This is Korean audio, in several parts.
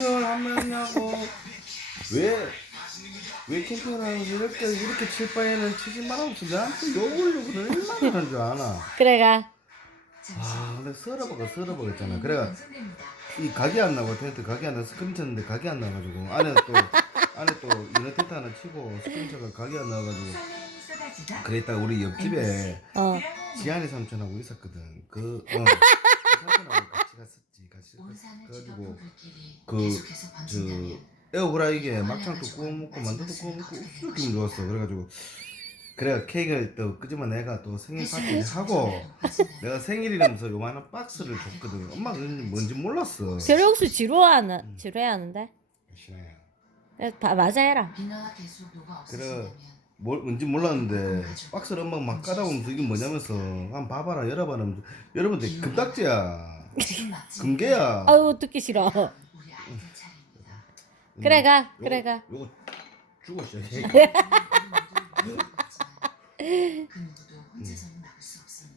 캠핑을 왜? 왜 캠핑을 하는 거 이렇게 이렇게 칠 바에는 치지 말라고 나한테 욕을 욕을 얼마나 하는 줄 아나? 그래가. 아 근데 서러버가 서러버가 있잖아. 그래가. 이 각이 안 나고 텐트 각이 안 나서 스크린 쳤는데 각이 안 나가지고 안에 또 안에 또 이너 텐트 하나 치고 스크린 쳐가 각이 안 나가지고 그랬다가 우리 옆집에 어. 지한이 삼촌하고 있었거든. 그 어, 그 삼촌하고 같이 갔었지 같이 가지고 그저 에어프라이기에 막창도 구워 먹고 만두도 구워 먹고 옥수수 기분 좋았어. 그래가지고 그래가 케이크를 또 끄지만 내가 또 생일 파티 하고 내가 생일이라면서 요만한 박스를 줬거든. 엄마가 뭔지 몰랐어. 벼룩수 지루하는 지루해하는데? 신아야 바, 맞아 해라. 그래 뭘 뭔지 몰랐는데 박스를 엄마가 막 까다 보면서 이게 뭐냐면서 한번 봐봐라 열어봐라. 여러분들 금딱지야. 금괴야. 아유 듣기 싫어. 그래가 그래가. 요거 주고 시작해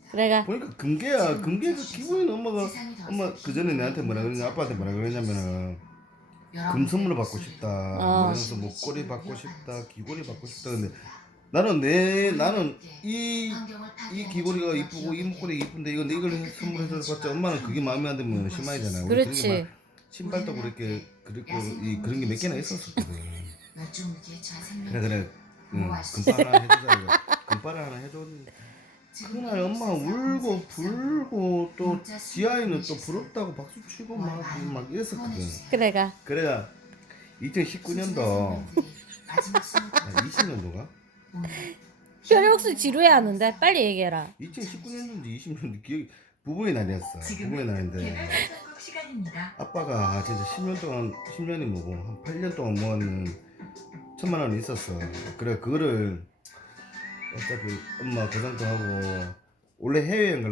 그래가. 보니까 금괴야. 금괴 그 기분이 엄마가 엄마 그 전에 내한테 뭐라 그러냐 아빠한테 뭐라 그러냐면은 금 선물을 받고 싶다 어. 그래서 목걸이 받고 싶다 귀걸이 받고 싶다 근데 나는 내 나는 이 이 귀걸이가 이쁘고 이 목걸이 이쁜데 이거 내 이걸 선물해서 봤자 엄마는 그게 마음에 안 들면 실망이잖아. 우리 그렇지 막 신발도 그렇게 그렇고 이 그런 게 몇 개나 있었었거든. 그래 그래. 응, 금발 하나 해주자. 이거. 금발 하나 해줘. 그날 엄마 울고 불고 또 지아이는 또 부럽다고 박수 치고 막 막 이랬었거든. 그래가 그래가 2019년도 20년도가 벼룩수 지루해 하는데 빨리 얘기해라 2019년인지 20년인지 기억이 부부의 날이었어. 부부의 날인데. 아빠가 진짜 10년 동안 10년이 뭐고 한 8년 동안 모았는 천만 원이 있었어. 그래 그거를 어차피 엄마 고생도 하고 원래 해외여행 가려고